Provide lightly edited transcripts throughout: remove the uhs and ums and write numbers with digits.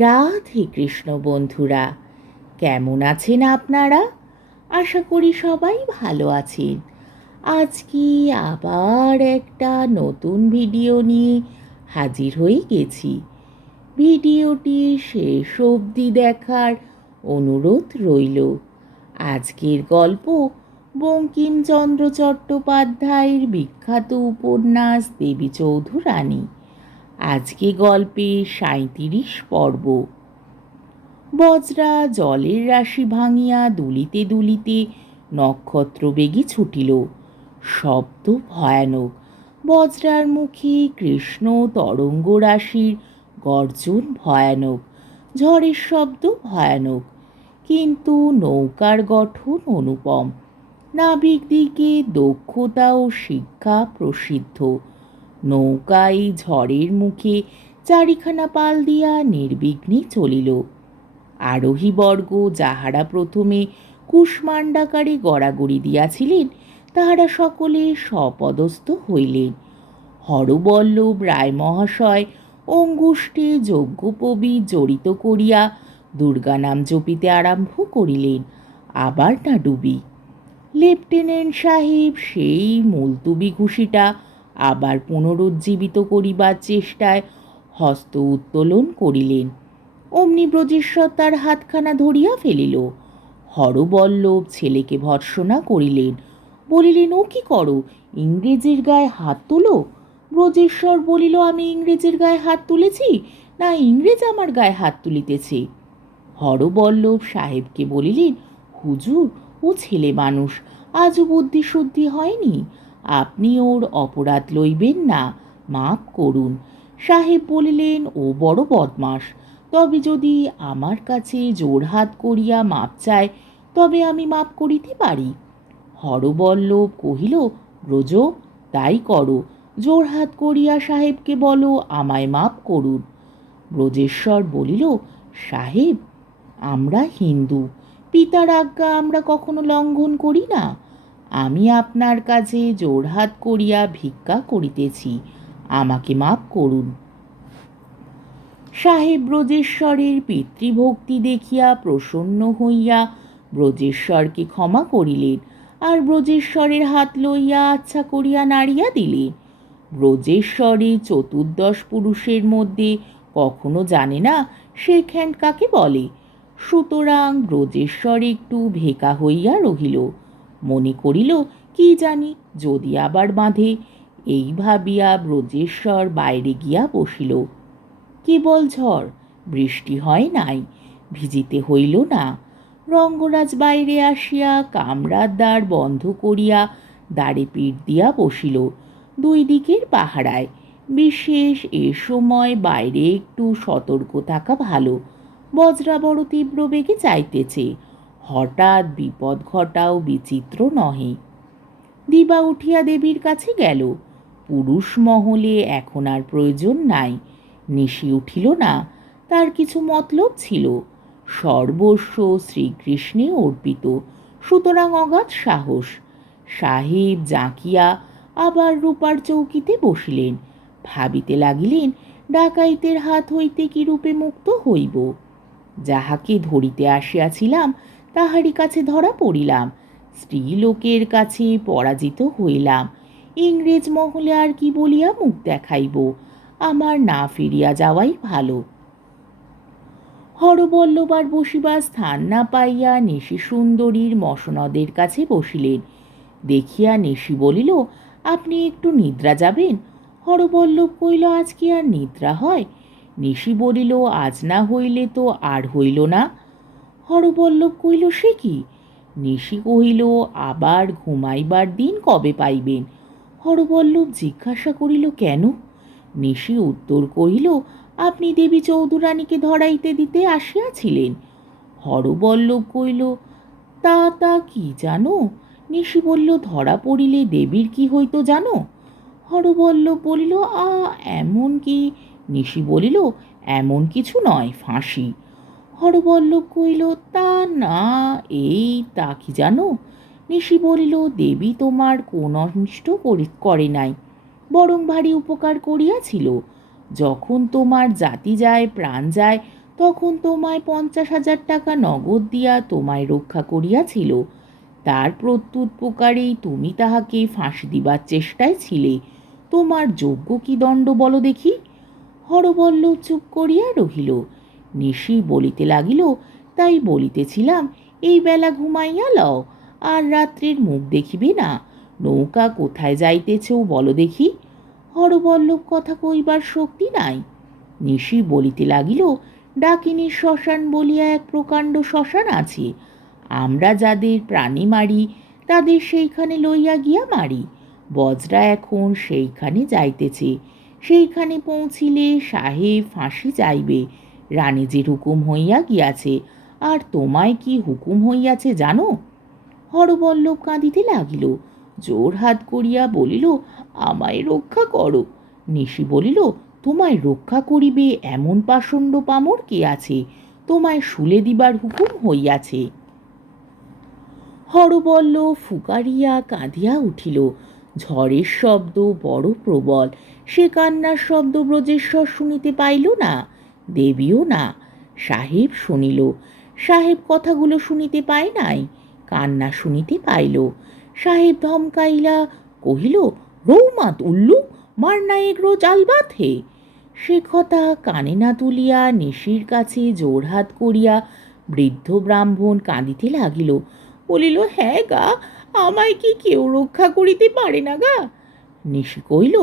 রাধে কৃষ্ণ বন্ধুরা, কেমন আছেন আপনারা? আশা করি সবাই ভালো আছেন। আজকে আবার একটা নতুন ভিডিও নিয়ে হাজির হয়ে গেছি। ভিডিওটি শেষ অবধি দেখার অনুরোধ রইল। আজকের গল্প বঙ্কিমচন্দ্র চট্টোপাধ্যায়ের বিখ্যাত উপন্যাস দেবী চৌধুরানী। আজকে গল্পে ৩৭ পর্ব। বজ্রা জলের রাশি ভাঙিয়া দুলিতে দুলিতে নক্ষত্র বেগে ছুটিল। শব্দ ভয়ানক। বজ্রার মুখে কৃষ্ণ তরঙ্গ রাশির গর্জন ভয়ানক, ঝড়ের শব্দ ভয়ানক, কিন্তু নৌকার গঠন অনুপম। নাবিক দিকে দক্ষতা ও শিক্ষা প্রসিদ্ধ। নৌকা এই ঝড়ের মুখে চারিখানা পাল দিয়া নির্বিঘ্নে চলিল। আরোহীবর্গ যাহারা প্রথমে কুষ্মাণ্ডাকারে গড়াগড়ি দিয়াছিলেন, তাহারা সকলে সপদস্থ হইলেন। হরবল্লভ রায় মহাশয় অঙ্গুষ্ঠে যজ্ঞোপবীত জড়িত করিয়া দুর্গা নাম জপিতে আরম্ভ করিলেন। আবার না ডুবি। লেফটেন্যান্ট সাহেব সেই মুলতুবি ঘুষিটা আবার পুনরুজ্জীবিত করিবার চেষ্টায় হস্ত উত্তোলন করিলেন। অমনি ব্রজেশ্বর তার হাতখানা ধরিয়া ফেলিল। হরবল্লভ ছেলেকে ভর্ৎসনা করিলেন, বলিলেন, ও কি করো, ইংরেজের গায়ে হাত তোলো? ব্রজেশ্বর বলিল, আমি ইংরেজের গায়ে হাত তুলেছি, না ইংরেজ আমার গায়ে হাত তুলিতেছে? হরবল্লভ সাহেবকে বলিলেন, হুজুর, ও ছেলে মানুষ, আজও বুদ্ধি শুদ্ধি হয়নি, আপনি ওর অপরাধ লইবেন না, মাপ করুন। সাহেব বলিলেন, ও বড় বদমাস, তবে যদি আমার কাছে জোড়হাত করিয়া মাপ চায়, তবে আমি মাপ করিতে পারি। হরবল্লভ কহিল, ব্রজ, তাই করো, জোড়হাত করিয়া সাহেবকে বলো আমায় মাপ করুন। ব্রজেশ্বর বলিল, সাহেব, আমরা হিন্দু, পিতার আজ্ঞা আমরা কখনো লঙ্ঘন করি না। আমি আপনার কাছে জোড়হাত করিয়া ভিক্ষা করিতেছি, আমাকে মাপ করুন। সাহেব ব্রজেশ্বরের পিতৃভক্তি দেখিয়া প্রসন্ন হইয়া ব্রজেশ্বরকে ক্ষমা করিলেন, আর ব্রজেশ্বরের হাত লইয়া আচ্ছা করিয়া নাড়িয়া দিলেন। ব্রজেশ্বরে চতুর্দশ পুরুষের মধ্যে কখনো জানে না শেক হ্যান্ড কাকে বলে। সুতরাং ব্রজেশ্বর একটু ভেকা হইয়া রহিল। মনে করিল, কি জানি যদি আবার বাঁধে। এই ভাবিয়া ব্রজেশ্বর বাইরে গিয়া বসিল। কেবল ঝড়, বৃষ্টি হয় নাই, ভিজিতে হইল না। রঙ্গরাজ বাইরে আসিয়া কামরার দ্বার বন্ধ করিয়া দ্বারে পিঠ দিয়া বসিল, দুই দিকের পাহারায়। বিশেষ এ সময় বাইরে একটু সতর্ক থাকা ভালো। বজ্রা বড় তীব্র বেগে চাইতেছে, হঠাৎ বিপদ ঘটাও বিচিত্র নহে। দিবা উঠিয়া দেবীর কাছে গেল। পুরুষ মহলে এখন আর প্রয়োজন নাই। নিশি উঠিল না, তার কিছু মতলব ছিল। সর্বস্ব শ্রীকৃষ্ণে অর্পিত, সুতরাং অগাধ সাহস। সাহেব জাঁকিয়া আবার রূপার চৌকিতে বসিলেন। ভাবিতে লাগিলেন, ডাকাইতের হাত হইতে কি রূপে মুক্ত হইব। যাহাকে ধরিতে আসিয়াছিলাম তাহারই কাছে ধরা পড়িলাম, স্ত্রীলোকের কাছে পরাজিত হইলাম। ইংরেজ মহলে আর কি বলিয়া মুখ দেখাইব? আমার না ফিরিয়া যাওয়াই ভালো। হরবল্লভ আর বসিবার স্থান না পাইয়া নিশি সুন্দরীর মসনদের কাছে বসিলেন। দেখিয়া নিশি বলিল, আপনি একটু নিদ্রা যাবেন? হরবল্লভ কইল, আজ কি আর নিদ্রা হয়? নিশি বলিল, আজ না হইলে তো আর হইল না। হরবল্লভ কইল, সে কি? নিশি কহিল, আবার ঘুমাইবার দিন কবে পাইবেন? হরবল্লভ জিজ্ঞাসা করিল, কেন? নিশি উত্তর কহিল, আপনি দেবী চৌধুরানীকে ধরাইতে দিতে আসিয়াছিলেন। হরবল্লভ কইল, তা তা কি জানো? নিশি বলল, ধরা পড়িলে দেবীর কি হইতো জানো? হরবল্লভ বলিল, এমন কি? নিশি বলিল, এমন কিছু নয়, ফাঁসি। হরবল্লভ কইল, তা না, এই তা কি জানো? নিশি বলিল, দেবী তোমার কোন অনিষ্ট করে নাই, বরং ভারী উপকার করিয়াছিল। যখন তোমার জাতি যায়, প্রাণ যায়, তখন তোমায় 50,000 টাকা নগদ দিয়া তোমায় রক্ষা করিয়াছিল। তার প্রত্যুপকারেই তুমি তাহাকে ফাঁসি দিবার চেষ্টায় ছিলে। তোমার যোগ্য কি দণ্ড বলো দেখি। হরবল্লভ চুপ করিয়া রহিল। নিশি বলিতে লাগিল, তাই বলিতেছিলাম, এই বেলা ঘুমাইয়া লও, আর রাত্রের মুখ দেখিবে না। নৌকা কোথায় যাইতেছ বলো দেখি। হরবল্লভ কথা কইবার শক্তি নাই। নিশি বলিতে লাগিল, ডাকিনীর শ্মশান বলিয়া এক প্রকাণ্ড শ্মশান আছে। আমরা যাদের প্রাণী মারি তাদের সেইখানে লইয়া গিয়া মারি। বজরা এখন সেইখানে যাইতেছে। সেইখানে পৌঁছিলে সাহেব ফাঁসি চাইবে। রানীজির হুকুম হইয়া গিয়াছে। আর তোমায় কি হুকুম হইয়াছে জানো? হরবল্লভ কাঁদিতে লাগিল। জোর হাত করিয়া বলিল, আমায় রক্ষা করো। নিশি বলিল, তোমায় রক্ষা করিবে এমন পাষণ্ড পামর কে আছে? তোমায় শুলে দিবার হুকুম হইয়াছে। হরবল্লভ ফুকারিয়া কাঁদিয়া উঠিল। ঝড়ের শব্দ বড় প্রবল। সে কান্নার শব্দ ব্রজেশ্বর শুনিতে পাইল না, দেবীও না। সাহেব শুনিল। সাহেব কথাগুলো শুনিতে পায় নাই, কান্না শুনিতে পাইল। সাহেব ধমকাইলা কহিল, রৌমাত উল্লু, মার নায়েক রোজ আলবাত হে। সে কথা কানে না তুলিয়া নিশির কাছে জোড়হাত করিয়া বৃদ্ধ ব্রাহ্মণ কাঁদিতে লাগিল। বলিল, হ্যাঁ গা, আমায় কি কেউ রক্ষা করিতে পারে না গা? নিশি কইল,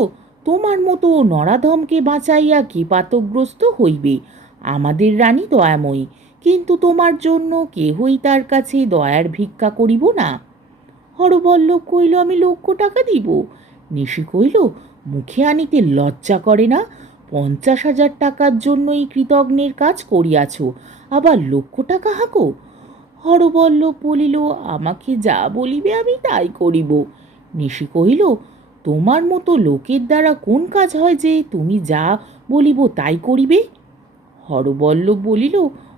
তোমার মতো নরাধমকে বাঁচাইয়া কে পাতকগ্রস্ত হইবে? আমাদের রানী দয়াময়ী, কিন্তু তোমার জন্য কেহই তার কাছে দয়ার ভিক্ষা করিব না। হরবল্লভ কইল, আমি 1,00,000 টাকা দিব। নিশি কইল, মুখে আনিতে লজ্জা করে না? 50,000 টাকার জন্যই কৃতজ্ঞের কাজ করিয়াছ, আবার 1,00,000 টাকা হাঁকো? হরবল্লভ বলিল, আমাকে যা বলিবে আমি তাই করিব। নিশি কহিল, তোমার মতো লোকের দ্বারা কোন কাজ হয় যে তুমি যা বলিব তাই করিবে? হরবল্লভ বলিল,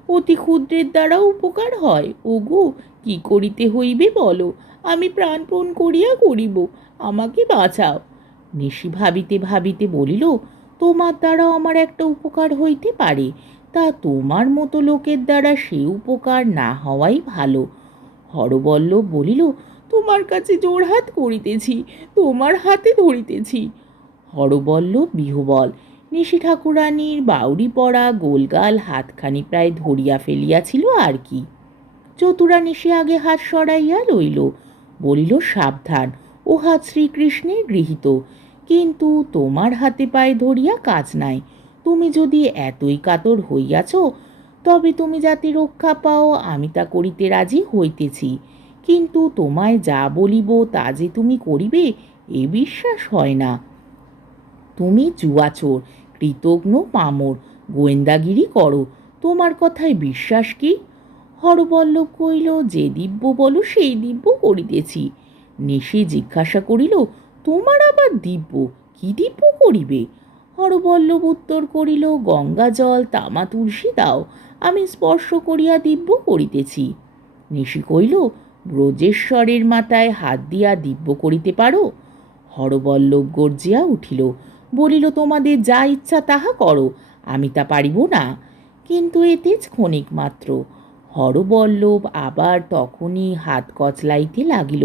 অতি ক্ষুদ্রের দ্বারা উপকার হয়। ওগো, কি করিতে হইবে বলো, আমি প্রাণপণ করিয়া করিব, আমাকে বাঁচাও। নিশি ভাবিতে ভাবিতে বলিল, তোমার দ্বারাও আমার একটা উপকার হইতে পারে, তা তোমার মতো লোকের দ্বারা সে উপকার না হওয়াই ভালো। হরবল্লভ বলিল, তোমার কাছে জোড়হাত করিতেছি, তোমার হাতে ধরিতেছি। হরবল্লভ বিহবল। নিশি ঠাকুরানীর বাউরি পড়া গোলগাল হাতখানি প্রায় ধরিয়া ফেলিয়াছিল আর কি। চতুরা নিশি আগে হাত সরাইয়া লইল, বলিল, সাবধান, ও হাত শ্রীকৃষ্ণের গৃহীত। কিন্তু তোমার হাতে পায়ে ধরিয়া কাজ নাই। তুমি যদি এতই কাতর হইয়াছ, তবে তুমি যাতে রক্ষা পাও আমি তা করিতে রাজি হইতেছি। কিন্তু তোমায় যা বলিব তা যে তুমি করিবে, এ বিশ্বাস হয় না। তুমি জুয়াচোর, কৃতঘ্ন পামর, গোয়েন্দাগিরি করো, তোমার কথায় বিশ্বাস কি? হরবল্লভ কইল, যে দিব্য বলো সেই দিব্য করিতেছি। নিশি জিজ্ঞাসা করিল, তোমার আবার দিব্য, কি দিব্য করিবে? হরবল্লভ উত্তর করিল, গঙ্গা জল তামা তুলসী দাও, আমি স্পর্শ করিয়া দিব্য করিতেছি। নিশি কইল, ব্রজেশ্বরের মাথায় হাত দিয়া দিব্য করিতে পারো? হরবল্লভ গর্জিয়া উঠিল, বলিল, তোমাদের যা ইচ্ছা তাহা করো, আমি তা পারিব না। কিন্তু এতে ক্ষণিক মাত্র। হরবল্লভ আবার তখনই হাত কচলাইতে লাগিল,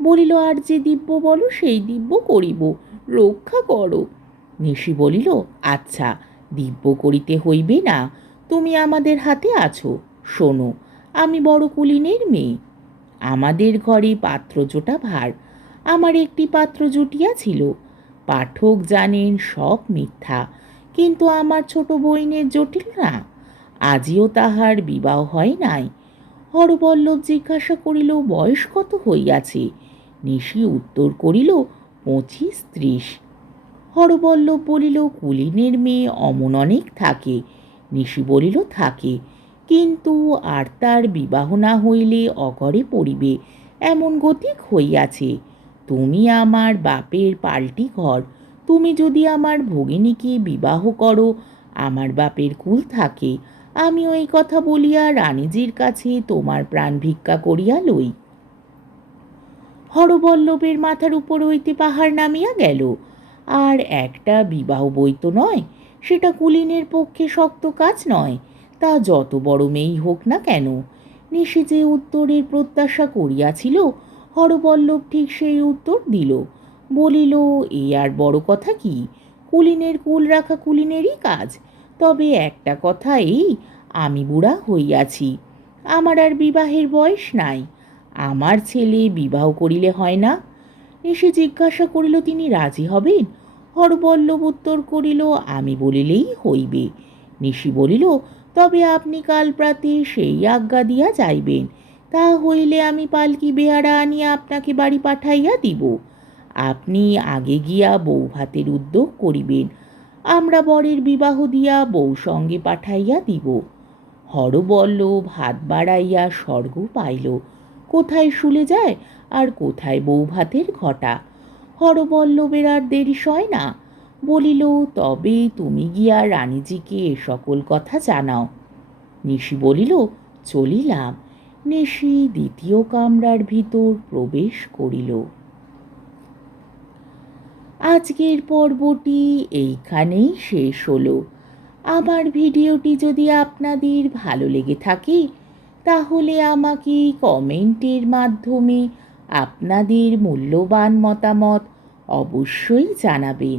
বলিল, আর যে দিব্য বলো সেই দিব্য করিব, রক্ষা করো। নিশি বলিল, আচ্ছা, দিব্য করিতে হইবে না, তুমি আমাদের হাতে আছো। শোনো, আমি বড় কুলীনের মেয়ে, আমাদের ঘরে পাত্র জোটা ভার। আমার একটি পাত্র জুটিয়াছিল। পাঠক জানেন সব মিথ্যা, কিন্তু আমার ছোট বইনের জটিল না। আজিও তাহার বিবাহ হয় নাই। হরবল্লভ জিজ্ঞাসা করিল, বয়স কত হইয়াছে? নিশি উত্তর করিল, 25-30। হরবল্লভ বলিল, কুলীনের মেয়ে অমন অনেক থাকে। নিশি বলিল, থাকে, কিন্তু আর তার বিবাহ না হইলে অঘরে পড়িবে এমন গতিক হইয়াছে। তুমি আমার বাপের পাল্টি ঘর, তুমি যদি আমার ভগিনীকে বিবাহ করো, আমার বাপের কুল থাকে, আমি ওই কথা বলিয়া রানীজির কাছে তোমার প্রাণ ভিক্ষা করিয়া লই। হরবল্লভের মাথার উপর হইতে পাহাড় নামিয়া গেল। আর একটা বিবাহ বই তো নয়, সেটা কুলীনের পক্ষে শক্ত কাজ নয়, তা যত বড় মেয়েই হোক না কেন। নিশি যে উত্তরের প্রত্যাশা করিয়াছিল, হরবল্লভ ঠিক সেই উত্তর দিল। বলিল, এ আর বড় কথা কি? কুলিনের কুল রাখা কুলিনেরই কাজ। তবে একটা কথা এই, আমি বুড়া হইয়াছি, আমার আর বিবাহের বয়স নাই। আমার ছেলে বিবাহ করিলে হয় না? নিশি জিজ্ঞাসা করিল, তিনি রাজি হবেন? হরবল্লভ উত্তর করিল, আমি বলিলেই হইবে। নিশি বলিল, তবে আপনি কাল প্রাতে সেই আজ্ঞা দিয়া যাইবেন। তা হইলে আমি পালকি বেহারা আনিয়া আপনাকে বাড়ি পাঠাইয়া দিব। আপনি আগে গিয়া বউ ভাতের উদ্যোগ করিবেন, আমরা বরের বিবাহ দিয়া বউ সঙ্গে পাঠাইয়া দিব। হরবল্লভ হাত বাড়াইয়া স্বর্গ পাইল। কোথায় শুলে যায় আর কোথায় বউ ভাতের ঘটা। হরবল্লভের আর দেরি সয় না, বলিল, তবে তুমি গিয়া রানীজিকে এ সকল কথা জানাও। নিশি বলিল, চলিলাম। নিশি দ্বিতীয় কামরার ভিতর প্রবেশ করিল। আজকের পর্বটি এইখানেই শেষ হলো। আমার ভিডিওটি যদি আপনাদের ভালো লেগে থাকে তাহলে আমাকে কমেন্টের মাধ্যমে আপনাদের মূল্যবান মতামত অবশ্যই জানাবেন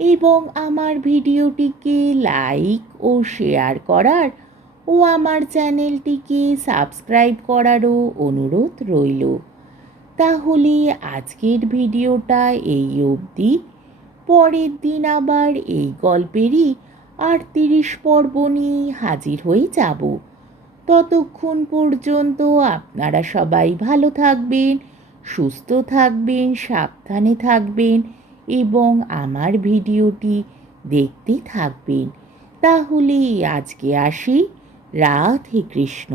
এবং আমার ভিডিওটিকে লাইক ও শেয়ার করার ও আমার চ্যানেলটিকে সাবস্ক্রাইব করারও অনুরোধ রইল। তাহলে আজকের ভিডিওটা এই অবধি। পরের দিন আবার এই গল্পেরই ৩৮ পর্ব নিয়ে হাজির হয়ে যাব। ততক্ষণ পর্যন্ত আপনারা সবাই ভালো থাকবেন, সুস্থ থাকবেন, সাবধানে থাকবেন এবং আমার ভিডিওটি দেখতে থাকবেন। তাহলে আজকে আসি। রাধে কৃষ্ণ।